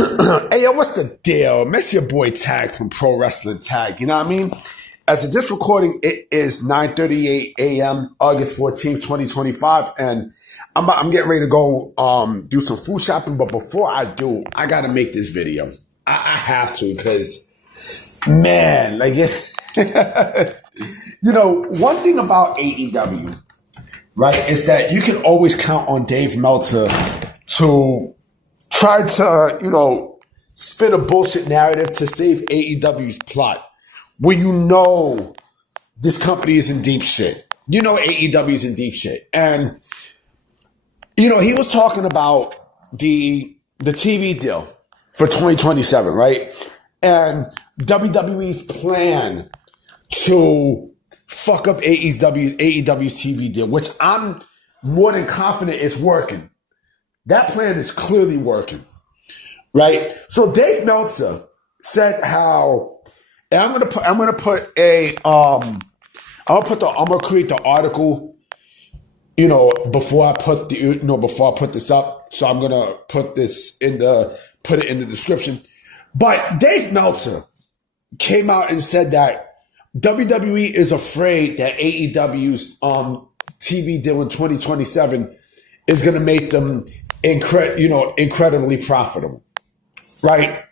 Hey, yo, what's the deal? Miss your boy Tag from Pro Wrestling Tag. You know what I mean? As of this recording, it is 9:38 a.m., August 14th, 2025. And I'm getting ready to go do some food shopping. But before I do, I got to make this video. I have to because, man, like, you know, one thing about AEW, right, is that you can always count on Dave Meltzer to try to, spin a bullshit narrative to save AEW's plot. When you know this company is in deep shit. You know AEW is in deep shit. And, he was talking about the TV deal for 2027, right? And WWE's plan to fuck up AEW's TV deal, which I'm more than confident is working. That plan is clearly working, right? So Dave Meltzer said how, and I'm gonna create the article, before I put this up. So I'm gonna put it in the description. But Dave Meltzer came out and said that WWE is afraid that AEW's TV deal in 2027 is gonna make them incredibly profitable, right?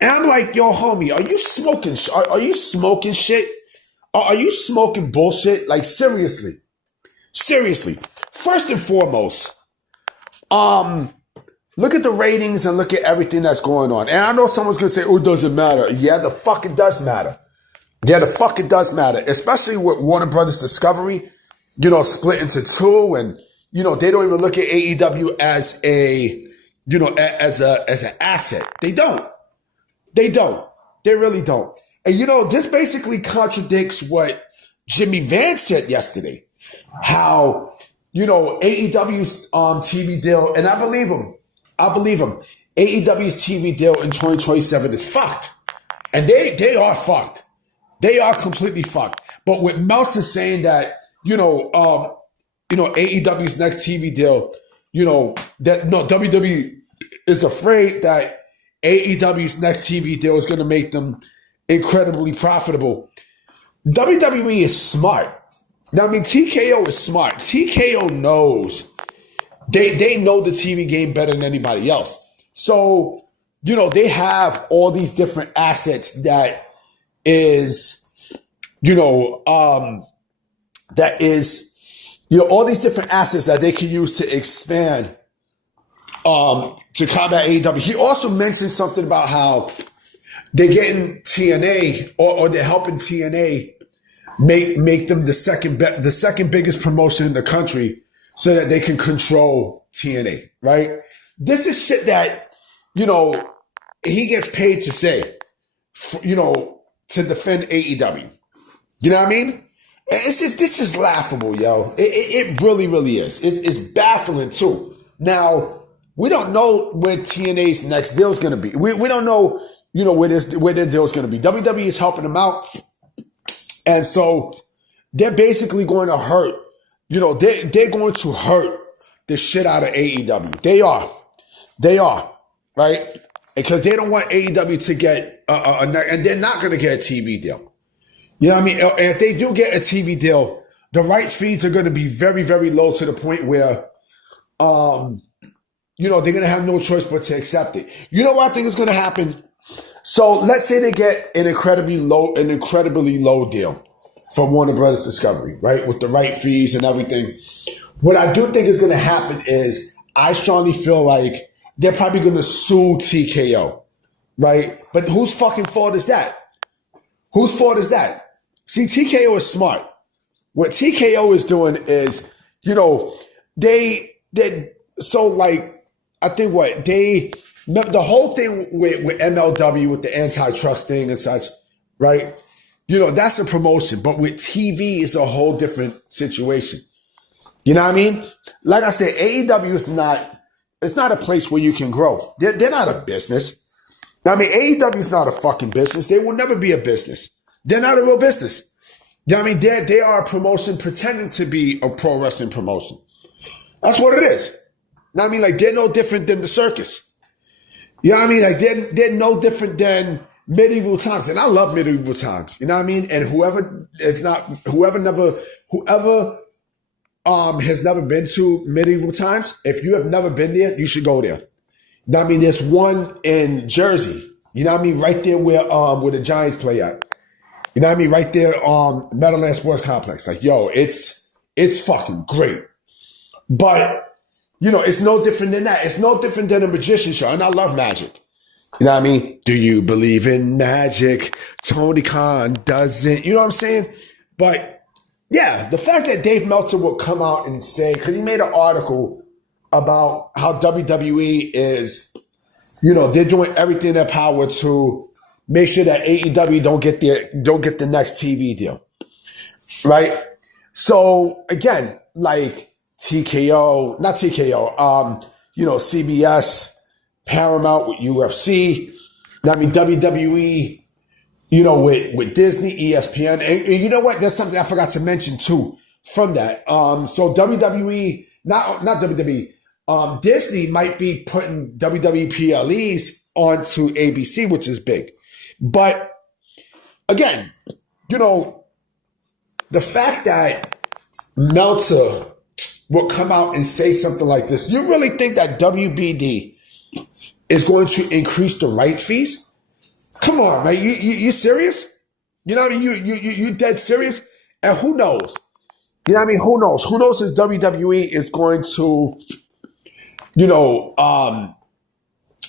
And I'm like, yo, homie, are you smoking? Are you smoking shit? Are you smoking bullshit? Like, seriously. First and foremost, look at the ratings and look at everything that's going on. And I know someone's gonna say, "Oh, it doesn't matter." Yeah, the fuck it does matter. Yeah, the fuck it does matter, especially with Warner Brothers Discovery, split into two, and they don't even look at AEW as as an asset. They don't. They really don't. And this basically contradicts what Jimmy Vance said yesterday. How, AEW's TV deal, and I believe him. AEW's TV deal in 2027 is fucked. And they are fucked. They are completely fucked. But with Meltzer saying that, AEW's next TV deal, WWE is afraid that AEW's next TV deal is going to make them incredibly profitable. WWE is smart. Now, TKO is smart. TKO knows. They know the TV game better than anybody else. So, they have all these different assets that is, all these different assets that they can use to expand to combat AEW. He also mentioned something about how they're getting TNA or they're helping TNA make them the second biggest promotion in the country so that they can control TNA, right? This is shit that, he gets paid to say, to defend AEW. You know what I mean? This is laughable, yo. It really, really is. It's baffling too. Now, we don't know where TNA's next deal is going to be. We don't know, where their deal is going to be. WWE is helping them out. And so they're basically going to hurt, they're going to hurt the shit out of AEW. They are, right? Because they don't want AEW to get, and they're not going to get a TV deal. You know what I mean? And if they do get a TV deal, the rights fees are going to be very, very low to the point where, they're going to have no choice but to accept it. You know what I think is going to happen? So let's say they get an incredibly low deal from Warner Brothers Discovery, right? With the right fees and everything. What I do think is going to happen is I strongly feel like they're probably going to sue TKO, right? But whose fucking fault is that? Whose fault is that? See, TKO is smart. What TKO is doing is, I think the whole thing with MLW, with the antitrust thing and such, right? That's a promotion. But with TV, it's a whole different situation. You know what I mean? Like I said, AEW is it's not a place where you can grow. They're not a business. AEW is not a fucking business. They will never be a business. They're not a real business. You know what I mean? They are a promotion pretending to be a pro wrestling promotion. That's what it is. They're no different than the circus. You know what I mean? Like they're no different than medieval times, and I love medieval times. You know what I mean? And whoever has never been to medieval times, if you have never been there, you should go there. You know what I mean? There's one in Jersey. You know what I mean? Right there where the Giants play at. You know what I mean? Right there, Meadowlands Sports Complex. Like, yo, it's fucking great. But it's no different than that. It's no different than a magician show. And I love magic. You know what I mean? Do you believe in magic? Tony Khan doesn't. You know what I'm saying? But yeah, the fact that Dave Meltzer will come out and say, because he made an article about how WWE is, they're doing everything in their power to make sure that AEW don't get the next TV deal. Right? So again, like TKO, not TKO, CBS, Paramount with UFC, I mean WWE, with Disney, ESPN. And you know what? There's something I forgot to mention too from that. So WWE, not WWE, Disney might be putting WWE PLEs onto ABC, which is big. But again, the fact that Meltzer will come out and say something like this, you really think that WBD is going to increase the right fees? Come on, man. You serious? You know what I mean? You dead serious? And who knows? You know what I mean? Who knows? Who knows if WWE is going to,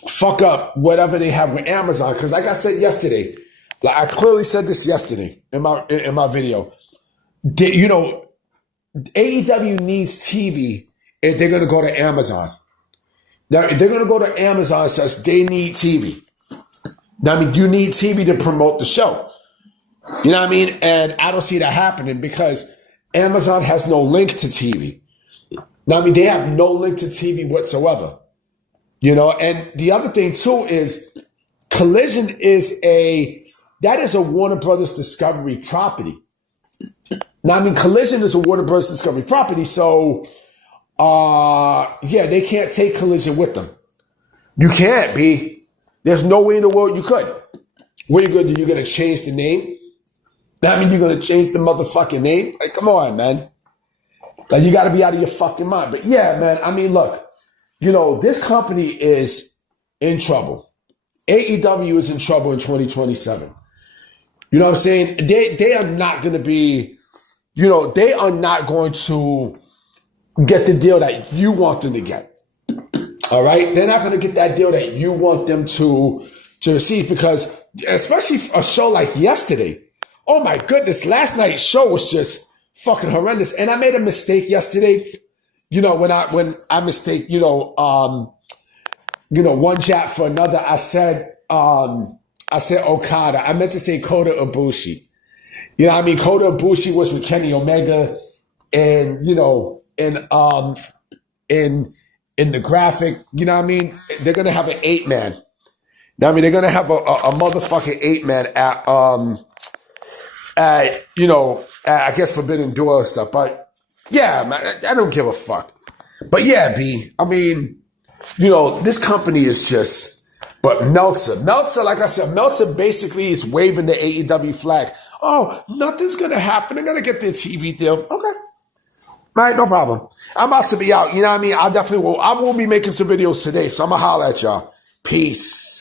fuck up whatever they have with Amazon. Because like I said yesterday, like I clearly said this yesterday in my video, AEW needs TV if they're going to go to Amazon. Now, if they're going to go to Amazon, it says they need TV. Now, I mean, you need TV to promote the show. You know what I mean? And I don't see that happening because Amazon has no link to TV. Now, I mean, they have no link to TV whatsoever. And the other thing too is Collision is a Warner Brothers Discovery property. Now, I mean, Collision is a Warner Brothers Discovery property, so they can't take Collision with them. You can't, B. There's no way in the world you could. What are you going to do? You're going to change the name? That means you're going to change the motherfucking name? Like, come on, man. Like, you got to be out of your fucking mind. But yeah, man, I mean, look, this company is in trouble. AEW is in trouble in 2027. You know what I'm saying? They are not going to be, they are not going to get the deal that you want them to get. All right? They're not going to get that deal that you want them to receive because, especially a show like yesterday. Oh my goodness, last night's show was just fucking horrendous. And I made a mistake yesterday. When I mistake, one jab for another, I said Okada. I meant to say Kota Ibushi. You know what I mean? Kota Ibushi was with Kenny Omega and, in the graphic, you know what I mean? They're going to have an 8-man. I mean, they're going to have a motherfucking 8-man at I guess Forbidden Door and stuff. But yeah, man, I don't give a fuck. But yeah, B, I mean, this company is just, but Meltzer, like I said, Meltzer basically is waving the AEW flag. Oh, nothing's going to happen. They're going to get their TV deal. Okay. All right, no problem. I'm about to be out. You know what I mean? I will be making some videos today, so I'm going to holler at y'all. Peace.